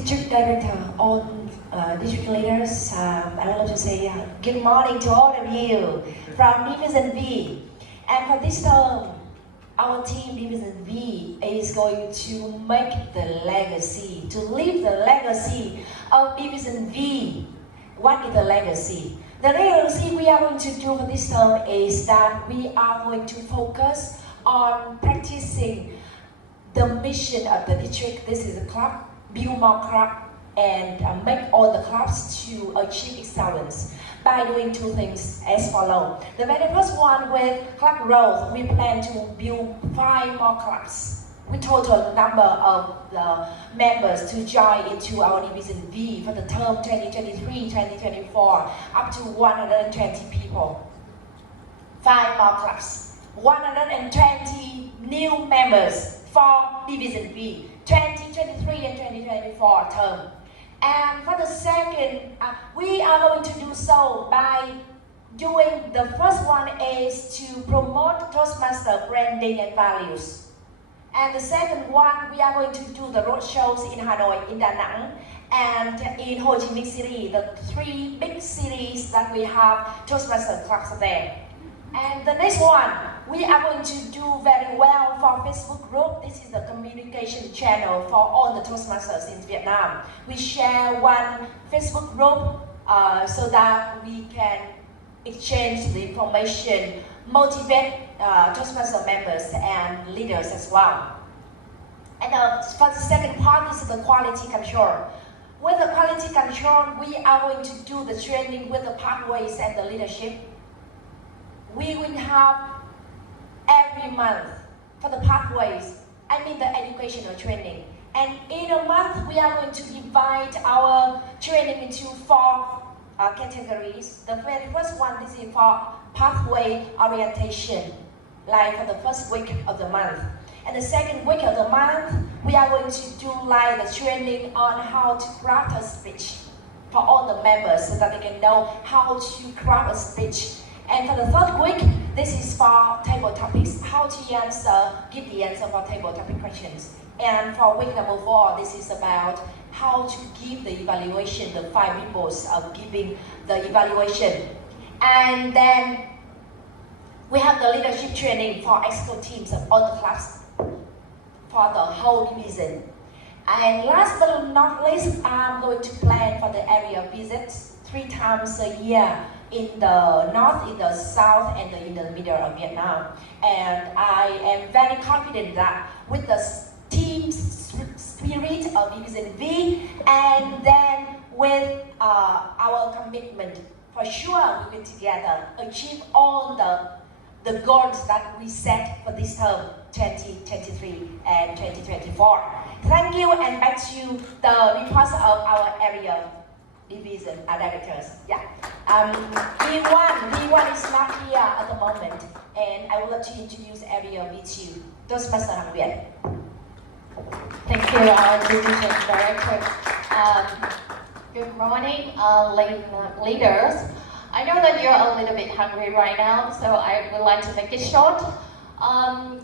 District Director, all district leaders, I would like to say good morning to all of you from Division B. And for this term, our team Division B is going to make the legacy, to leave the legacy of Division B. What is the legacy? The legacy we are going to do for this term is that we are going to focus on practicing the mission of the district. This is a club, build more club, and make all the clubs to achieve excellence by doing two things as follows. The very first one, with club growth, we plan to build 5 more clubs with total number of the members to join into our Division B for the term 2023-2024, up to 120 people. 5 more clubs, 120 new members for Division B, 2023 and 2024 term. And for the second, we are going to do so by doing, the first one is to promote Toastmaster branding and values. And the second one, we are going to do the road shows in Hanoi, in Da Nang, and in Ho Chi Minh City, the 3 big cities that we have Toastmaster clubs there. And the next one, we are going to do very well for Facebook group. This is the communication channel for all the Toastmasters in Vietnam. We share one Facebook group so that we can exchange the information, motivate Toastmaster members and leaders as well. And for the second part, this is the quality control. With the quality control, we are going to do the training with the pathways and the leadership. We will have every month for the pathways, I mean the educational training. And in a month, we are going to divide our training into 4 categories. The very first one, this is for pathway orientation, like for the first week of the month. And the second week of the month, we are going to do like the training on how to craft a speech for all the members so that they can know how to craft a speech. And for the third week, this is for table topics, how to answer, give the answer for table topic questions. And for week number 4, this is about how to give the evaluation, the 5 peoples of giving the evaluation. And then we have the leadership training for exco teams of all the clubs for the whole division. And last but not least, I'm going to plan for the area visits 3 times a year in the north, in the south, and in the middle of Vietnam. And I am very confident that with the team spirit of Division B, and then with our commitment, for sure we will together achieve all the goals that we set for this term, 2023 and 2024. Thank you, and back to the reports of our area division directors. Yeah. V1 is not here at the moment, and I would like to introduce area V2, Toastmaster Hằng Việt. Thank you, our division director. Good morning, leaders. I know that you're a little bit hungry right now, so I would like to make it short.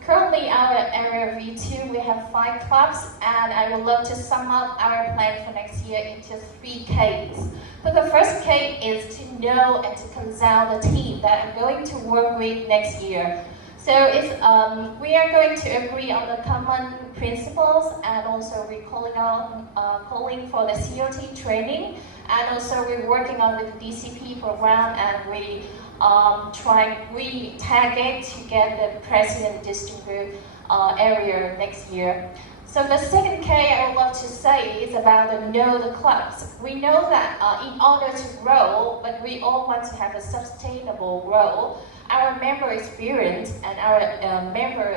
Currently, our area V2, we have 5 clubs, and I would love to sum up our plan for next year into 3 Ks. So the first K is to know and to consult the team that I'm going to work with next year. So we are going to agree on the common principles, and also we're calling for the COT training, and also we're working on the DCP program, and we target to get the president district group area next year. So the second K I would love to say is about the know the clubs. We know that in order to grow, but we all want to have a sustainable growth. Our member experience and our member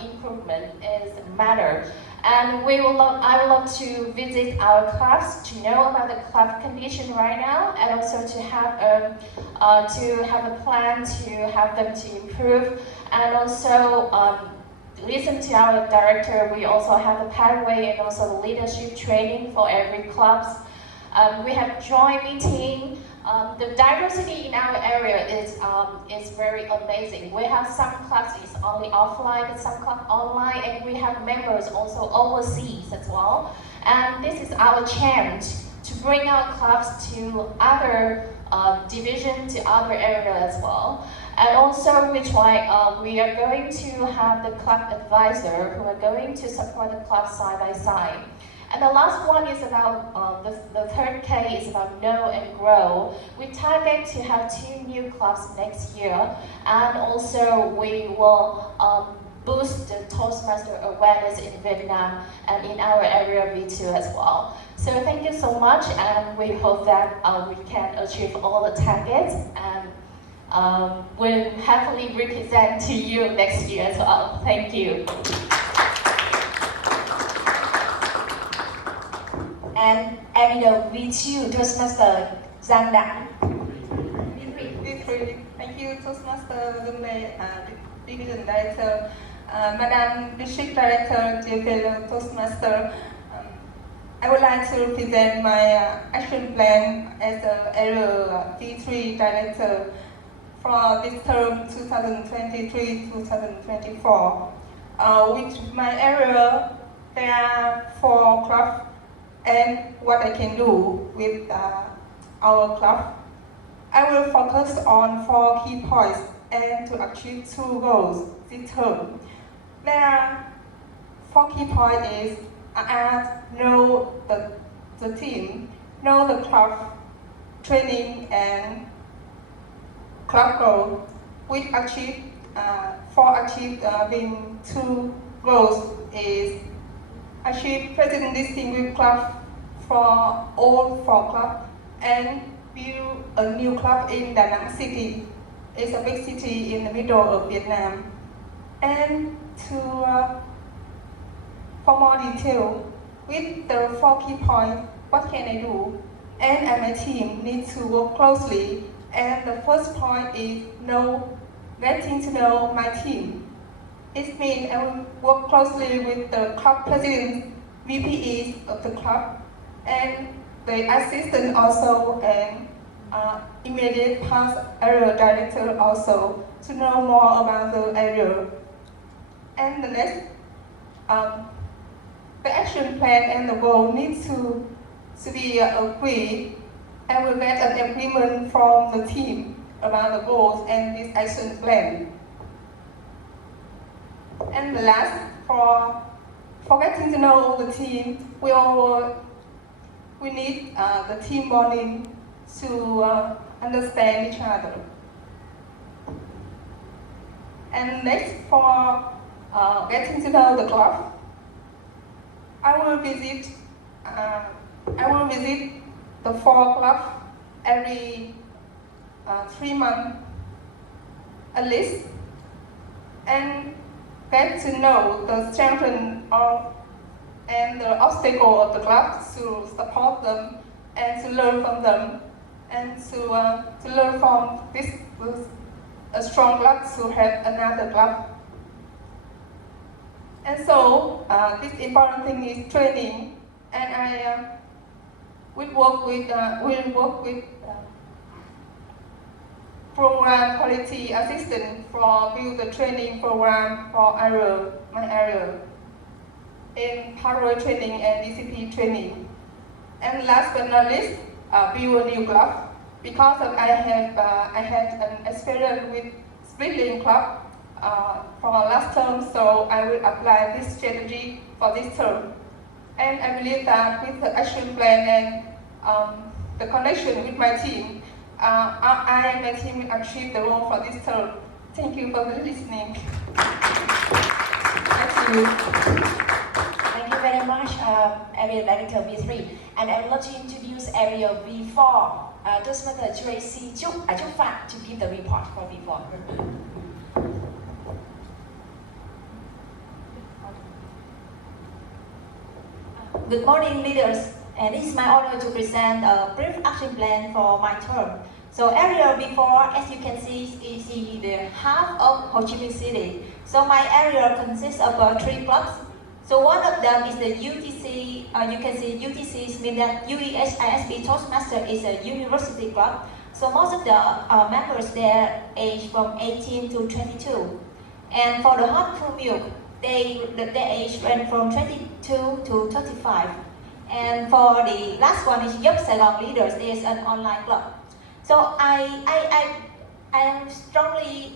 improvement is matter. And I would love to visit our clubs to know about the club condition right now, and also to have a plan to have them to improve, and also listen to our director. We also have a pathway and also the leadership training for every clubs. We have joint meeting. The diversity in our area is very amazing. We have some clubs is only offline and some clubs online, and we have members also overseas as well. And this is our chance to bring our clubs to other division, to other area as well. And also, we are going to have the club advisor who are going to support the club side by side. And the last one is about, the third K is about know and grow. We target to have 2 new clubs next year, and also we will boost the Toastmaster awareness in Vietnam and in our area V2 as well. So thank you so much, and we hope that we can achieve all the targets, and we'll happily represent to you next year as well. Thank you. And area V2 Toastmaster Giang Đặng. V3. Thank you, Toastmaster Lumley, Division Director, Madam District Director, dear fellow Toastmaster. I would like to present my action plan as the area V3 Director for this term 2023-2024. With my area, there are 4 clubs, and what I can do with our club. I will focus on 4 key points and to achieve 2 goals this term. There are 4 key points are know the team, know the club, training and club goal. We achieve achieving 2 goals is achieve president distinguished club for all 4 clubs and build a new club in Da Nang City. It's a big city in the middle of Vietnam. And for more detail, with the 4 key points, what can I do? And my team need to work closely. And the first point is getting to know my team. It means I will work closely with the club president, VPEs of the club, and the assistant also, and immediate past area director also, to know more about the area. And the next, the action plan and the goal need to be agreed. I will get an agreement from the team about the goals and this action plan. And the last, for getting to know the team, we need the team bonding to understand each other. And next, for getting to know the club, I will visit the 4 clubs every 3 months at least, and get to know the strength and the obstacle of the club, to support them and to learn from them, and to learn from this a strong club to have another club. And so this important thing is training, and I will work with program quality assistant for build the training program for my area in parallel training and DCP training. And last but not least, build a new club, because I had an experience with splitting club for last term, so I will apply this strategy for this term. And I believe that with the action plan and the connection with my team, I and my team will achieve the goal for this term. Thank you for listening. Thank you. Thank you very much, Area Director V3. And I would like to introduce Area V4, Toastmaster Tracy Chúc Phạn, to give the report for V4. Good morning, leaders. And it is my honor to present a brief action plan for my term. So area V4, as you can see, is the half of Ho Chi Minh City. So my area consists of 3 clubs. So one of them is the UTC. You can see UTC means that UESISB Toastmaster is a university club. So most of the members there age from 18 to 22. And for the hot crew milk, their age range from 22 to 35. And for the last one is Yup Saigon Leaders. There's an online club. So I am strongly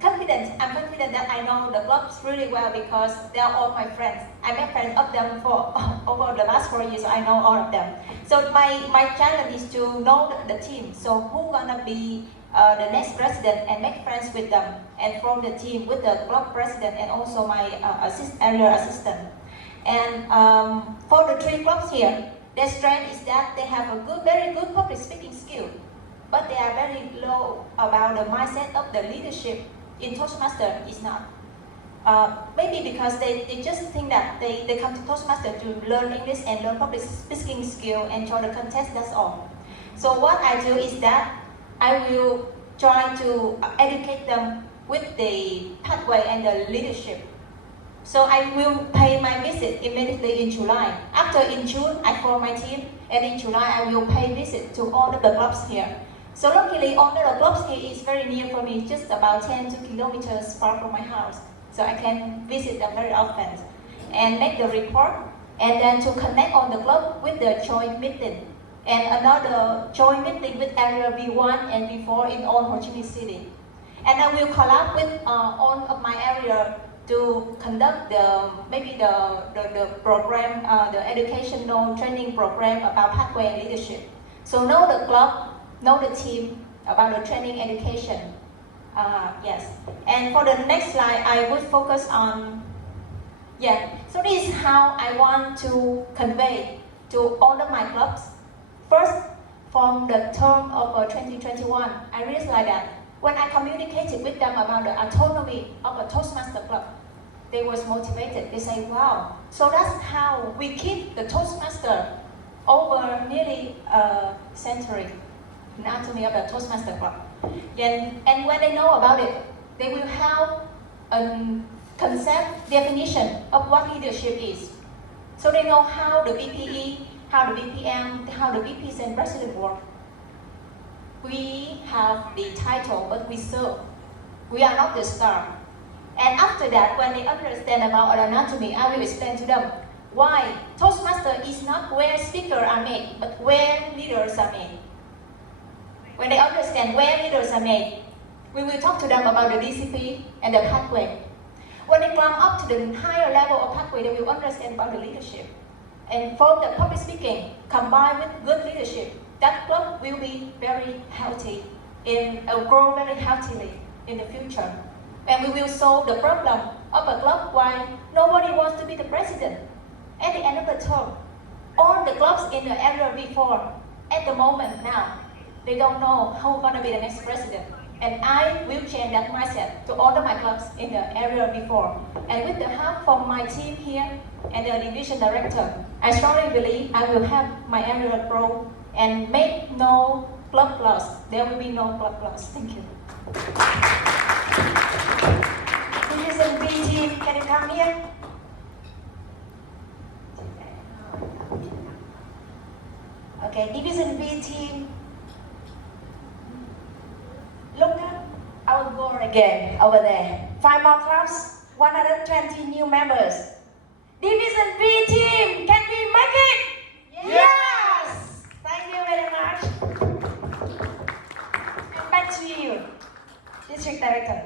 confident. I'm confident that I know the clubs really well because they are all my friends. I made friends of them for over the last 4 years. So I know all of them. So my challenge is to know the team. So who gonna be the next president and make friends with them and from the team with the club president and also my area assistant. And for the 3 clubs here, their strength is that they have a very good public speaking skill, but they are very low about the mindset of the leadership. In Toastmaster, is not. Maybe because they just think that they come to Toastmaster to learn English and learn public speaking skill and join the contest, that's all. So what I do is that I will try to educate them with the pathway and the leadership. So I will pay my visit immediately in July. After in June, I form my team, and in July I will pay visit to all of the clubs here. So luckily, all of the clubs here is very near for me, just about 10 kilometers far from my house. So I can visit them very often and make the report, and then to connect on the club with the joint meeting. And another joint meeting with area B1 and B4 in all Ho Chi Minh City. And I will collab with all of my area to conduct the program, the educational training program about pathway and leadership. So know the club, know the team about the training education. Yes. And for the next slide, I would focus on, so this is how I want to convey to all of my clubs. First, from the term of 2021, I realized that when I communicated with them about the autonomy of a Toastmaster club, they was motivated. They say, wow, so that's how we keep the Toastmaster over nearly a century, the autonomy of the Toastmaster club. And when they know about it, they will have a concept definition of what leadership is. So they know how the BPE, how the BPM, how the VPs and president work. We have the title, but we serve. We are not the star. And after that, when they understand about anatomy, I will explain to them why Toastmaster is not where speakers are made, but where leaders are made. When they understand where leaders are made, we will talk to them about the DCP and the pathway. When they climb up to the higher level of pathway, they will understand about the leadership. And from the public speaking, combined with good leadership, that club will be very healthy and grow very healthily in the future. And we will solve the problem of a club why nobody wants to be the president. At the end of the term, all the clubs in the area before, at the moment now, they don't know who's going to be the next president. And I will change that mindset to all of my clubs in the area before. And with the help from my team here and the division director, I strongly believe I will have my area grow and make no club loss. There will be no club loss. Thank you. Division B team, can you come here? Okay, Division B team. Look up our board again over there. 5 more clubs, 120 new members. Division B team, can we make it? Yes! Thank you very much. And back to you, District Director.